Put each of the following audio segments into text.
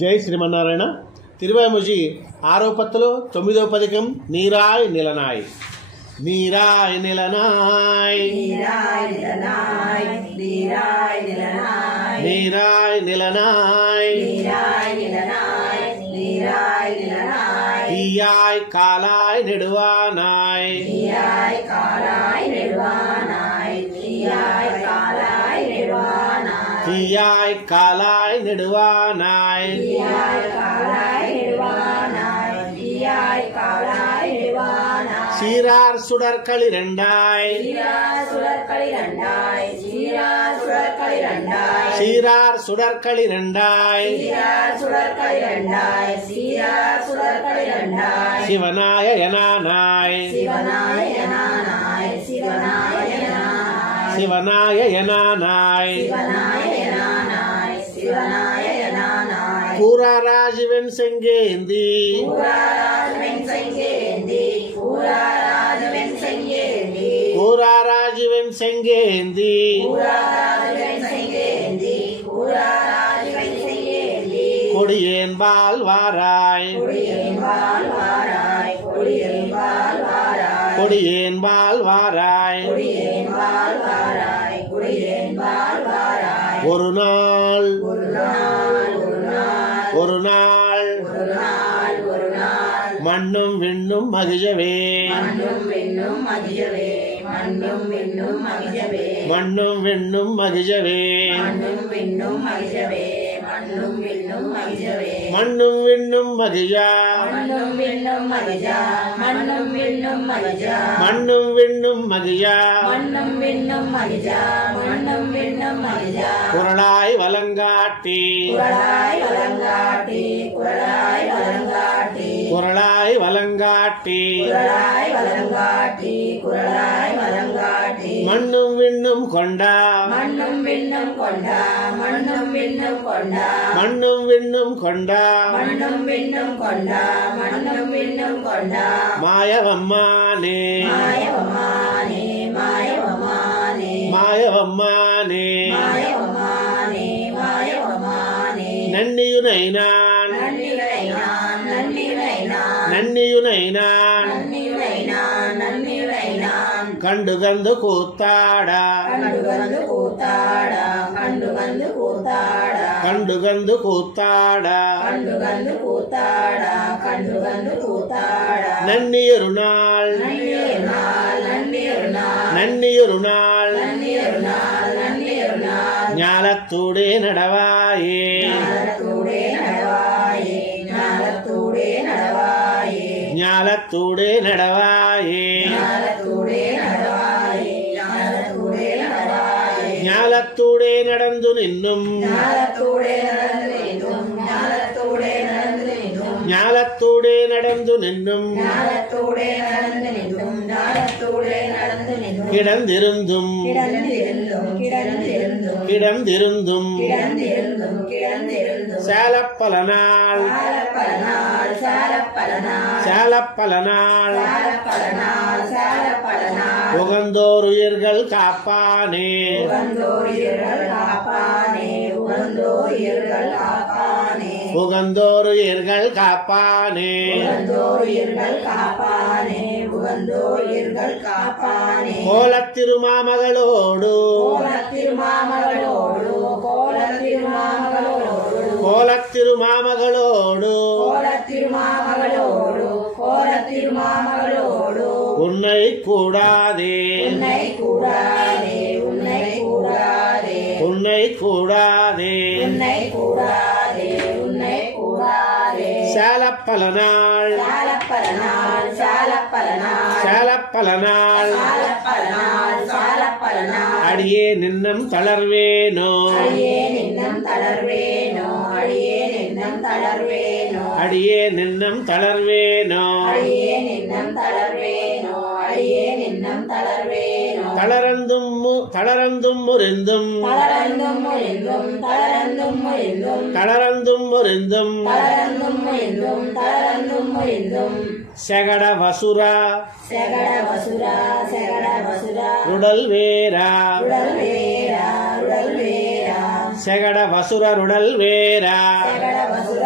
జై శ్రీమన్నారాయణ. తిరువాయిమూజి 6వ పత్తులో 9వ పదికం నీరాయ్ నిలనాయ్. నీరాయ్ నిలనాయ్ నీరాయ్ నిలనాయ్ నీరాయ్ నిలనాయ్ నీరాయ్ నిలనాయ్ నీరాయ్ నిలనాయ్ నీరాయ్ నిలనాయ్ తీయాయ్ కాలాయ్ நெடுவானாய் తీయాయ్ కాలాయ్ நெடுவானாய் తీయాయ్ కాలాయ్ நெடுவானாய் తీయాయ్ కాలాయ్ நெடுவானாய் తీయాయ్ కాలాయ్ நெடுவானாய் తీయాయ్ కాలాయ్ நெடுவானாய் சீரார் சுடற்களிரண்டாய் சீரார் சுடற்களிரண்டாய் சீரார் சுடற்களிரண்டாய் சீரார் சுடற்களிரண்டாய் சீரார் சுடற்களிரண்டாய் சீரார் சுடற்களிரண்டாய் சிவனாய எனானாய் சிவனாய எனானாய் சிவனாய எனானாய் சிவனாய எனானாய் சிவனாய எனானாய் சிவனாய எனானாய் பூராராஜிவன் செங்கேந்தி பூராராஜவன் செங்கேந்தி பூராராஜவன் செங்கேந்தி பூராராஜிவன் செங்கேந்தி பூராராஜவன் செங்கேந்தி பூராராஜவன் செங்கேந்தி கொடியேன்பால் வாராய் கொடியேன்பால் வாராய் கொடியேன்பால் வாராய் கொடியேன்பால் வாராய் கொடியேன்பால் வாராய் கொடியேன்பால் வாராய் ஒரு நாள் ஒரு நாள் ஒரு நாள் ஒரு நாள் ஒரு நாள் ஒரு நாள் மண்ணும் விண்ணும் மகிழவே மண்ணும் விண்ணும் மகிழவே மண்ணும் விண்ணும் மகிழவே மண்ணும் விண்ணும் மகிழவே மண்ணும் விண்ணும் மகிழவே மண்ணும் விண்ணும் மகிழவே மண்ணும் விண்ணும் மகிழா மண்ணும் விண்ணும் மகிழா மண்ணும் விண்ணும் மகிழா மண்ணும் விண்ணும் மகிழா மண்ணும் விண்ணும் மகிழா மண்ணும் விண்ணும் மகிழா குரலாய் வலங்காட்டி குரலாய் வலங்காட்டி குரலாய் வலங்காட்டி குரலாய் வலங்காட்டி குரலாய் வலங்காட்டி குரலாய் வலங்காட்டி மண்ணும் விண்ணும் கொண்டா மண்ணும் விண்ணும் கொண்டா மண்ணும் விண்ணும் கொண்டா மண்ணும் விண்ணும் கொண்டா மண்ணும் விண்ணும் கொண்டா மண்ணும் விண்ணும் கொண்டா மாயவம்மானே மாயவமானே மாயவமானே மாயவம்மானே மாயவமானே மாயவமானே நன்னியுனை நான் நன்னியுனை நான் நன்னியுனை நான் நன்னியுனை நான் நன்னியுனை நான் நன்னியுனை நான் கண்டுகந்து கூத்தாடா கண்டுகந்து கூத்தாடா கண்டுகந்து கூத்தாடா கண்டுகந்து கூத்தாடா கண்டுகந்து கூத்தாடா கண்டுகந்து கூத்தாடா நன்னியொரு நாள் நன்னியொரு நாள் நன்னியொரு நாள் நன்னியொரு நாள் நன்னியொரு நாள் நன்னியொரு நாள் ஞாலத்தூடே நடவாயே ஞாலத்தூடே நடவாயே ஞாலத்தூடே நடவாயே ஞாலத்தூடே நடவாயே ஞாலத்தூடே நடவாயே ஞாலத்தூடே நடவாயே ஞாலத்தூடே நடந்து நின்னும் ஞாலத்தூடே நடந்து நின்றும் ஞாலத்தூடே நடந்து நின்றும் ஞாலத்தூடே நடந்து நின்னும் ஞாலத்தூடே நடந்து நின்றும் ஞாலத்தூடே நடந்து நின்றும் கிடந்திருந்தும் கிடந்திருந்தும் கிடந்திருந்தும் கிடந்திருந்தும் கிடந்திருந்தும் கிடந்திருந்தும் சேலப்பல நாள் சாலப்பலனாள் சாலப்பலனாள் சேலப்பல நாள் சாலப்பலனாள் சாலப்பலனாள் உகந்தோர் உயிர்கள் காப்பானே உகந்தோர் உயிர்கள் காப்பானே உகந்தோர் உயிர்கள் காப்பானே உகந்தோர் உயிர்கள் காப்பானே உகந்தோர் உயிர்கள் காப்பானே உகந்தோர் உயிர்கள் காப்பானே கோலத் திருமாமகளோடு கோலத் திருமாமகளோடு கோலத் திருமாமகளோடு கோலத் திருமாமகளோடு கோலத் திருமாமகளோடு கோலத் திருமாமகளோடு உன்னை கூடாதே உன்னை கூடாதே உன்னை கூடாதே உன்னை கூடாதே உன்னை கூடாதே உன்னை கூடாதே சேலப்பல நாள் சாலப்பலனாள் சாலப்பலனாள் சேலப்பல நாள் சாலப்பலனாள் சாலப்பலனாள் அடியே நின்னம் தளர்வேனோ அடியே நின்னம் தளர்வேனோ அடியே நின்னம் தளர்வேனோ அடியே நின்னம் தளர்வேனோ அடியே நின்னம் தளர்வேனோ அடியே நின்னம் தளர்வேனோ தளரந்தும் முறிந்தும் தளரந்தும் முறிந்தும் தளரந்தும் முறிந்தும் தளரந்தும் முறிந்தும் தளரந்தும் முறிந்தும் தளரந்தும் முறிந்தும் செகட வசுரா செகட வசுரா செகட வசுரா உடல் வேரா உடல் வேரா உடல் வேரா செகட வசுரருடல் வேரா செகட வசுர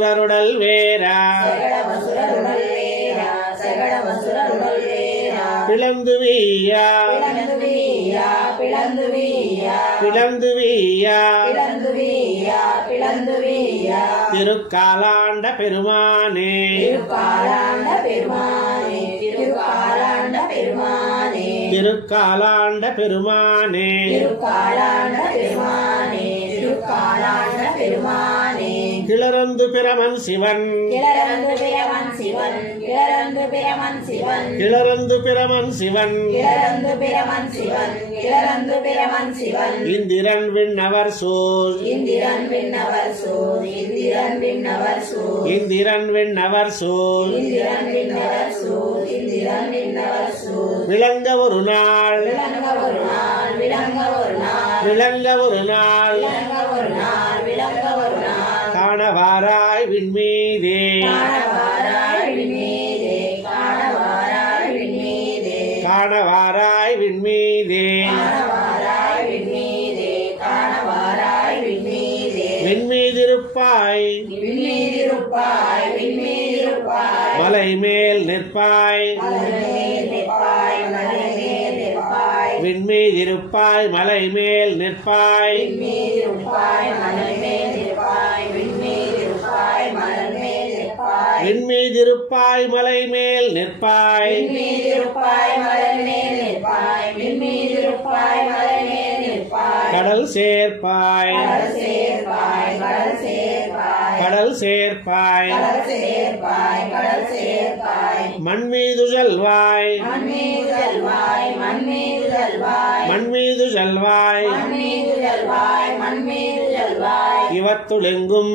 வசுரருடல் வேரா சகடவசுரருடல் வேரா சகடவசுரருடல் வேரா பிளந்து வீயா பிளந்து வீயா பிளந்து வீயா பிளந்து வீயா பிளந்து வீயா பிளந்து வீயா திருக்காலாண்ட பெருமானே திருக்காலாண்ட பெருமானே திருக்காலாண்ட பெருமானே திருக்காலாண்ட பெருமானே திருக்காலாண்ட பெருமானே திருக்காலாண்ட பெருமானே கிளரந்து பிரமன் சிவன் கிளரந்து பிரமன் சிவன் கிளரந்து பிரமன் சிவன் கிளரந்து பிரமன் சிவன் கிளரந்து பிரமன் சிவன் கிளரந்து பிரமன் சிவன் இந்திரன் விண்ணவர் சூழ் இந்திரன் விண்ணவர் சூழ் இந்திரன் விண்ணவர் சூழ் இந்திரன் விண்ணவர் சூழ் இந்திரன் விண்ணவர் சூழ் இந்திரன் விண்ணவர் சூழ் விளங்க ஒரு நாள் விளங்க ஒரு நாள் விளங்க ஒரு நாள் விளங்க ஒரு நாள் விளங்க ஒரு நாள் விளங்க ஒரு நாள் காணவாராய் விண்மீதே காணவாராய் விண்ணீரே காணவாராய் விண்ணீரே காணவாராய் விண்மீதே காணவாராய் விண்ணீரே காணவாராய் விண்ணீரே விண்மீதிருப்பாய் விண்ணீரிருப்பாய் விண்ணீரிருப்பாய் மலை மேல் நிற்பாய் மலைமேல் நிற்பாய் மலைமேல் நிற்பாய் விண்மீதிருப்பாய் மலை மேல் நிற்பாய் விண்ணீரிருப்பாய் மலைமேல் நிற்பாய் விண்ணீரிருப்பாய் மலைமேல் நிற்பாய் விண்மீதிருப்பாய் மலை மேல் நிற்பாய் விண்ணீரிருப்பாய் மலைமேல் நிற்பாய் விண்ணீரிருப்பாய் மலைமேல் நிற்பாய் கடல் சேர்ப்பாய் கடல் சேர்ப்பாய் கடல் சேர்ப்பாய் கடல் சேர்ப்பாய் கடல் சேர்ப்பாய் கடல் சேர்ப்பாய் மண்மீது செல்வாய் மண்மீது செல்வாய் மண்மீது செல்வாய் மண்மீது செல்வாய் மண்மீது செல்வாய் மண்மீது செல்வாய் இவத்துளெங்கும்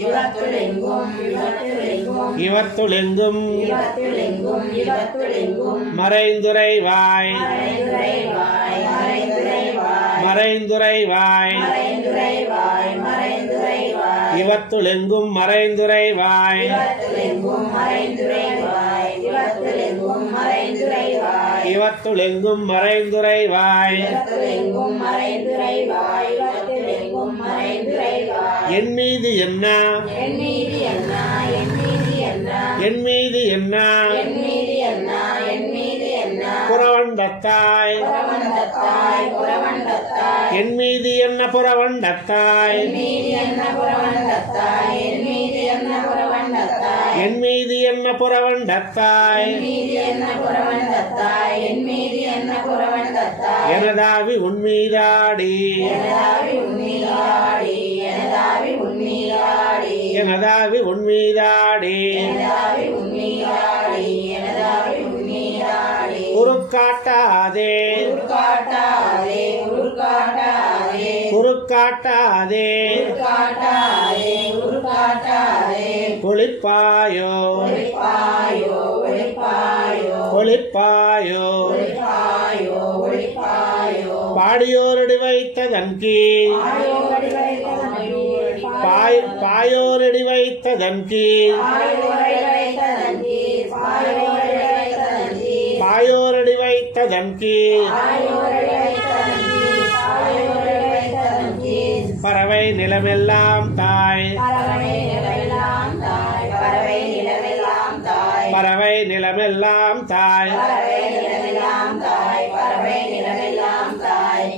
இவத்துளெங்கும் இவத்துளெங்கும் இவத்துளெங்கும் இவத்துளெங்கும் இவத்துளெங்கும் மறைந்துரைவாய் மறைந்துரைவாய் மறைந்துரைவாய் மறைந்துரைவாய் மறைந்துரைவாய் மறைந்துரைவாய் இவத்துளெங்கும் மறைந்துரைவாய் இவத்துளெங்கும் மறைந்துரைவாய் இவத்துளெங்கும் மறைந்துரைவாய் இவத்துளெங்கும் மறைந்துரைவாய் இவத்துளெங்கும் மறைந்துரைவாய் இவத்துளெங்கும் மறைந்துரைவாய் என் மீது என்ன என் மீது என்ன என் மீது என்ன என் மீது என்ன என் மீது என்ன என் மீது என்ன புறவண்டத்தாய் புறவண்டத்தாய் புறவண்டத்தாய் என் மீது என்ன புறவண்டத்தாய் என் மீது என்ன புறவண்டத்தாய் என் மீது என்ன புறவண்டத்தாய் என் மீது என்ன புறவண்டத்தாய் என் மீது என்ன புறவண்டத்தாய் என் மீது என்ன புறவண்டத்தாய் எனதாவி உன்மீதாடி எனதாவி உன்மீதாடி எனதாவி உன்மீதாடி எனதாவி உன்மீதாடி எனதாவி உன்மீதாடி எனதாவி உன்மீதாடி உருக்காட்டாதே உருக்காட்டாதே உருக்காட்டாதே உருக்காட்டாதே உருக்காட்டாதே உருக்காட்டாதே ஒளிப்பாயோ ஒளிப்பாயோ ஒளிப்பாயோ ஒளிப்பாயோ ஒளிப்பாயோ ஒளிப்பாயோ பாடியோரடி வைத்ததன் கீழ் ஆயோடி வைத்ததன் பாயோரடி வைத்ததன் கீழ் ஆயோடி வைத்ததன் ஆயோடி வைத்ததன் பாயோரடி வைத்ததன் கீழ் ஆயோடி வைத்ததன் ஆயோடி வைத்ததன் பறவை நிலமெல்லாம் தாய் பறவை நிலமெல்லாம் தாய் பறவை நிலமெல்லாம் தாய் பறவை நிலமெல்லாம் தாய் பறவை நிலமெல்லாம் தாய் பறவை நிலமெல்லாம் தாய்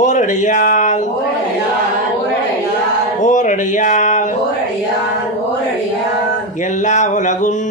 ஓரடியால் ஓரடியார் ஓரடியார் ஓரடியால் ஓரடியார் ஓரடியார் எல்லா உலகும்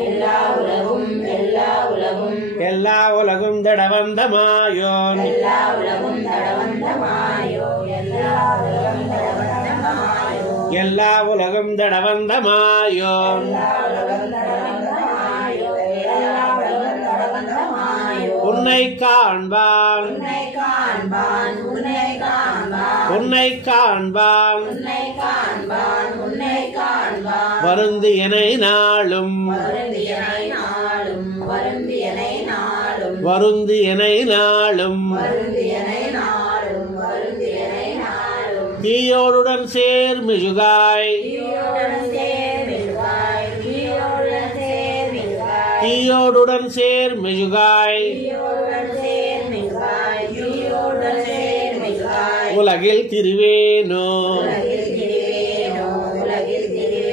எல்லா உலகும் எல்லா உலகும் எல்லா உலகும் தடவந்த மாயோன் எல்லா உலகும் தடவந்த மாயோ எல்லா உலகம் தடவந்த மாயோ எல்லா உலகம் தடவந்த மாயோன் எல்லா உலகம் தடவந்த மாயோ எல்லா உலகம் தடவந்த மாயோ உன்னை காண்பான் உன்னை காண்பான் உன்னை காண்பான் உன்னை காண்பான் உன்னை காண்பான் உன்னை காண்பான் வருந்தியனை நாளும் வருந்தியனை நாளும் வருந்தியனை நாளும் வருந்தியனை நாளும் வருந்தியனை நாளும் வருந்தியனை நாளும் தீயோடுடன் சேர் மிகுகாய் தீயோடுடன் சேர் மிகுகாய் தீயோடுடன் சேர் மிகுகாய் தீயோடுடன் சேர் மிகுகாய் தீயோடுடன் சேர் மிகுகாய் தீயோடுடன் சேர் மிகுகாய் உலகில் திரிவேனோ உலகில் திரிவேனோ உலகில் திரிவேனோ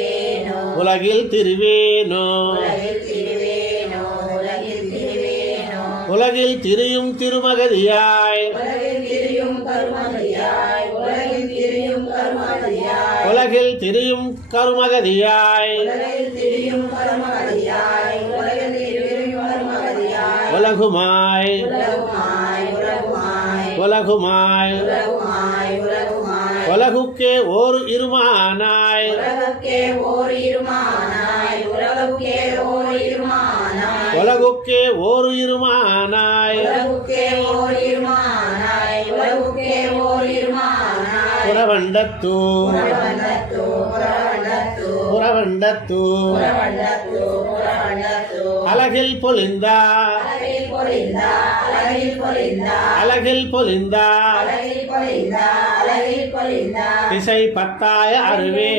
உலகில் திருவேனோ உலகில் திருவேனோ உலகில் திருவேனோ உலகில் திரியும் திருமகதியாய் உலகில் திரியும் கருமகதியாய் உலகில் திரியும் கருமகதியாய் உலகில் திரியும் கருமகதியாய் உலகில் திரியும் கருமகதியாய் உலகில் திரியும் கருமகதியாய் உலகுமாய் உலகுமாய் உலகுமாய் உலகுமாய் உலகுமாய் உலகுமாய் உலகுக்கே ஓர் இருமானாய் உலகுக்கே ஓர் இருமானாய் உலகுக்கே ஓர் இருமானாய் உலகுக்கே ஓர் இருமானாய் உலகுக்கே ஓர் இருமானாய் உலகுக்கே ஓர் இருமானாய் புறவண்டத்து புறவண்டத்து புறவண்டத்து புறவண்டத்து புறவண்டத்து புறவண்டத்து அலகில் பொலிந்தா அழகில் பொலிந்தா அழகில் பொலிந்தா அலகில் பொலிந்தா அழகில் பொலிந்தா அழகில் பொலிந்தா திசை பத்தாய அருவே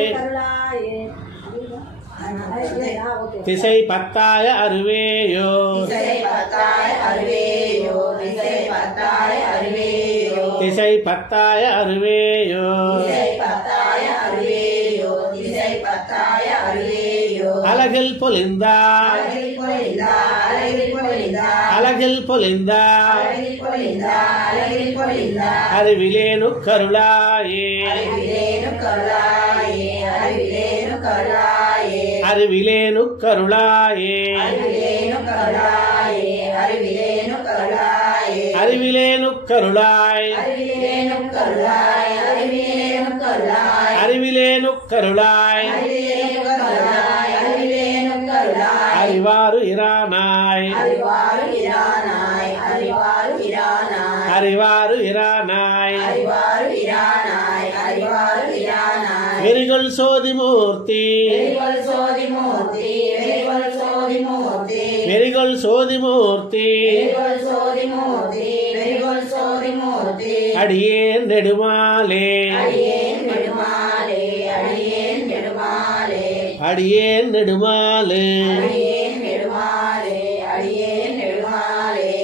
திசை பத்தாய அருவேயோ திசை பத்தாய் அருவேயோ திசை பத்தாய் அருவேயோ திசை பத்தாய அருவேயோ திசை பத்தாய அருவேயோ திசை பத்தாய அருவேயோ அலகில் பொலிந்தா அழகில் பொலிந்தா அழகில் பொலிந்தா அலகில் பொலிந்தா அழகில் பொலிந்தா அழகில் பொலிந்தா அறிவிலேனு கருளாயே அறிவிலேனு கருளாயே அறிவிலேனு கருளாயே அறிவிலேனு கருளாயே அறிவிலேனு கருளாயே அறிவிலேனு கருளாயே அறிவிலேனு கருளாய் அறிவிலேனு கருளாய் அறிவிலேனு கருளாய் அறிவிலேனு கருளாய் அறிவிலேனு கருளாய் அறிவிலேனு கருளாய் அறிவாறு இரானாய் அறிவாறு இரானாய் அறிவாறு இரானாய் அறிவாறு இரானாய் அறிவாறு இரானாய் அறிவாறு இரானாய் வெறிகொள் சோதிமூர்த்தி வெறிகொள் சோதிமூர்த்தி வெறிகொள் சோதிமூர்த்தி வெறிகொள் சோதிமூர்த்தி வெறிகொள் சோதிமூர்த்தி வெறிகொள் சோதிமூர்த்தி அடியேன் நெடுமாலே அடியேன் நெடுமாலே அடியேன் நெடுமாலே அடியேன் நெடுமாலே அடியேன் நெடுமாலே அடியேன் நெடுமாலே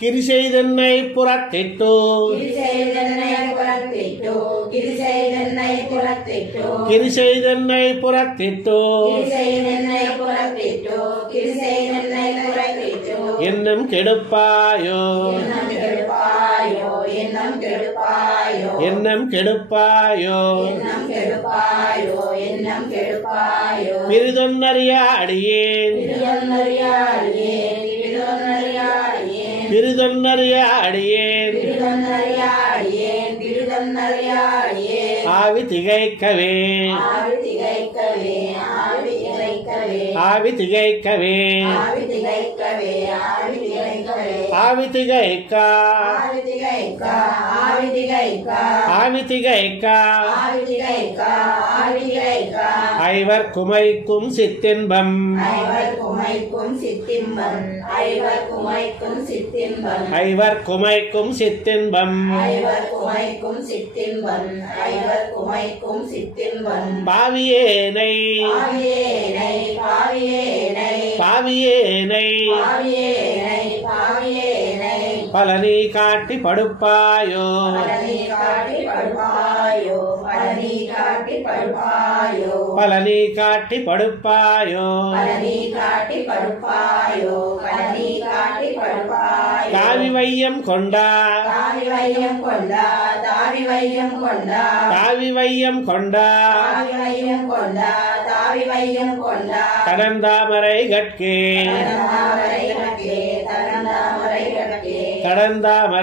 கிரிசெய்தன்னை புறத்திட்டு கிரிசெய்தன்னை புறத்திட்டு கிரிசெய்தன்னை புறத்திட்டு கிரிசெய்தன்னை புறத்திட்டு கிரிசெய்தன்னை புறத்திட்டு கிரிசெய்தன்னை புறத்திட்டு என்னும் கெடுப்பாயோ எண்ணம் கெடுப்பாயோ எண்ணம் கெடுப்பாயோ என்னும் கெடுப்பாயோ எண்ணம் கெடுப்பாயோ எண்ணம் கெடுப்பாயோ பிரிதொன்னறிய அடியேன் திருதொன்னறியாடியேன் திருதொன்னறியாடியேன் பிரிதொன்னறிய அடியேன் திருதொன்னறியாடியேன் திருதொன்னறியாடியேன் ஆவி திகைக்கவே ஆவி திகைக்கவே ஆவி திகைக்கவே ஆவி திகைக்கவே ஆவி திகைக்கவே ஆவி திகைக்கவே ஆவி திகைக்கா ஆவி திகைக்கா ஆவி திகைக்கா ஆவி திகைக்கா ஆவி திகைக்கா ஆவி திகைக்கா ஐவர் குமைக்கும் சித்தின்பம் ஐவர் குமைக்கும் சித்திம்பன் ஐவர் குமைக்கும் சித்திம்பன் ஐவர் குமைக்கும் சித்தின்பம் ஐவர் குமைக்கும் சித்திம்பன் ஐவர் குமைக்கும் சித்திம்பன் பாவியேனை பாவியேனை பாவியேனை பாவியேனை பாவியேனை பாவியேனை பலனி காட்டி படுப்பாயோ பழனி காட்டி படுப்பாயோ பழனி காட்டி படுப்பாயோ பலனி காட்டி படுப்பாயோ பழனி காட்டி படுப்பாயோ பழனி காட்டி படுப்பாயோ காவி வையம் கொண்டா தாவி வையம் கொண்டா தாவி வையம் கொண்டா காவி வையம் கொண்டா தாவி வையம் கொண்டா தாவி வையம் கொண்டா கடந்தாமரை கட்கே தரந்தாமரை கட்டே தரந்தாமரை கட்டே கடந்தாமரை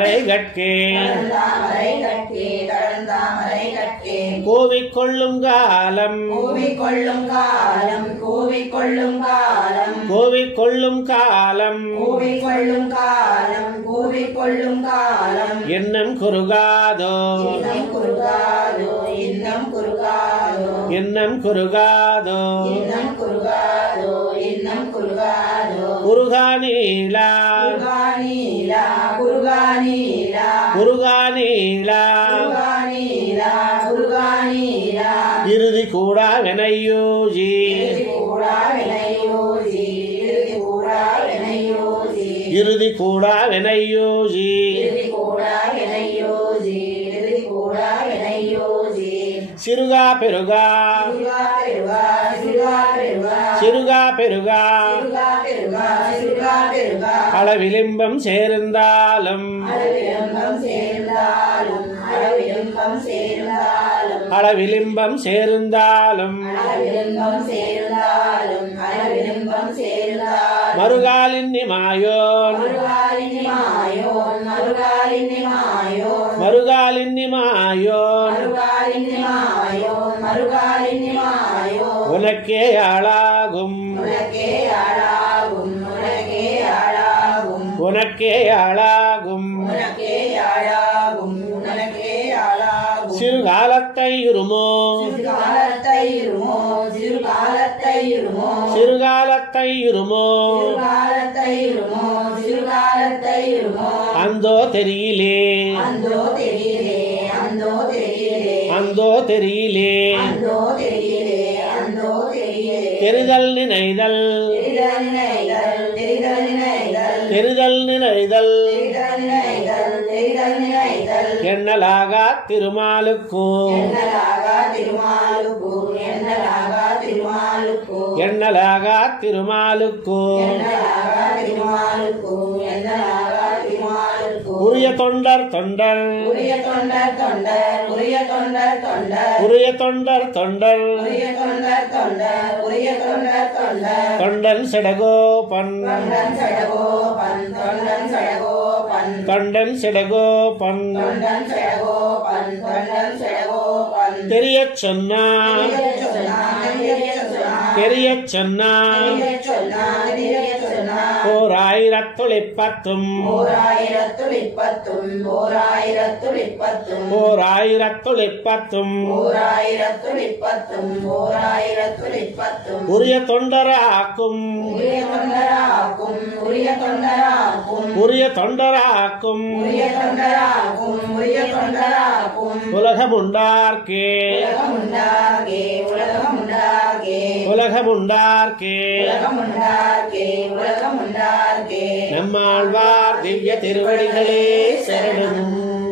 கட்கே தரந்தாமரை கட்டே தரந்தாமரை கட்டே கோவிக்கொள்ளும் காலம் கூவிக்கொள்ளும் காலம் கூவிக்கொள்ளும் காலம் கோவிக்கொள்ளும் காலம் கூவிக்கொள்ளும் காலம் கூவிக்கொள்ளும் காலம் எண்ணம் குறுகாதோ இன்னம் குறுகாதோ இன்னம் குறுகாதோ எண்ணம் குறுகாதோ இன்னம் குறுகாதோ இன்னம் குறுகாதோ குருகானீலா குருகானீலா குருகானீலா குருகானீலா குருகானீலா குருகானீலா இறுதி கூடா வினையோஜி இறுதி கூடா வினையோஜி இறுதி கூடா வினையோஜி இறுதி கூடா வினையோஜி இறுதி கூடா வினையோஜி இறுதி கூடா வினையோஜி சிறுகா பெருகா சிறுகா பெருகா அளவிலிம்பம் சேர்ந்தாலும் அளவிலிம்பம் சேர்ந்தாலும் மறுகாலின்னி மாயோன் மறுகாலின்னி மாயோன் உனக்கே ஆளாகும் உனக்கே ஆளாகும் சிறுகாலத்தை இருமோ சிறுகாலத்தை இருமோ அந்தோ தெரியலே அந்தோ தெரியலே தெரிதல் நினைதல் தெரிதல் நினைதல் எண்ணலாகா திருமாலுக்கு எண்ணலாகா திருமாலுக்கு உரிய தொண்டர் தொண்டர் உரிய தொண்டர் தொண்டர் தொண்டன் செடகோபன் தொண்டன் செடகோபன் தெரியச் சொன்னான் தெரியச் சொன்னான் ஓர் ஆயிரத்துளிப்பத்தும் ஓர் ஆயிரத்துளிப்பத்தும் உரிய தொண்டராக்கும் உரிய தொண்டராக்கும் உலகமுண்டார்க்கே உலகமுண்டார்க்கே நம்மாழ்வார் திவ்ய திருவடிகளே சரணம்.